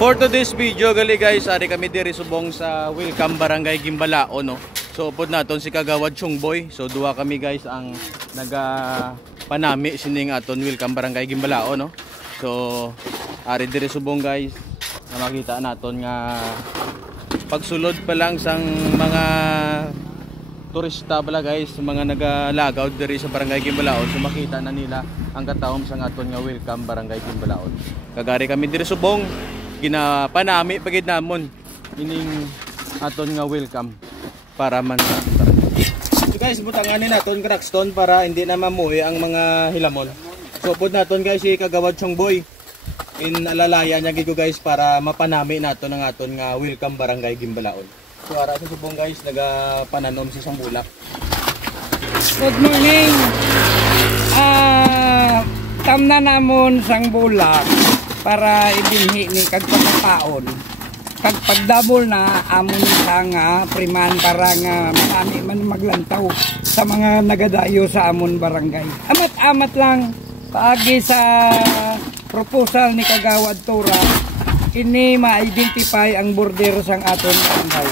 For today's video gali guys, ari kami diri subong sa Welcome Barangay Gimbalao no. So upod naton si Kagawad Chungboy. So duha kami guys ang naga panami sining aton Welcome Barangay Gimbalao no. So ari diri subong guys na makita naton nga pagsulod pa lang sang mga turista pala guys, mga nagalagaw diri sa Barangay Gimbalao. So makita na nila ang katawom sa aton nga Welcome Barangay Gimbalao. Kagari kami diri subong ginapanami pagid namon ining aton nga welcome para man sa barangay. So guys, butanganin naton crackstone para hindi na mamuhi ang mga hilamon. So pud naton guys si Kagawad Chungboy in alalaya niya gid guys para mapanami naton ang aton nga Welcome Barangay Gimbalao. So ara sa subong guys nagapananom si Sambulak. Good morning. Tamna namon sang bulak para ibinhi ni kag pagkapaon. Kag pagdabol na amon nga priman para nga marami man maglantaw sa mga nagadayo sa amon barangay. Amat-amat lang paagi sa proposal ni Kagawad Tura ini ma-identify ang border sang aton barangay.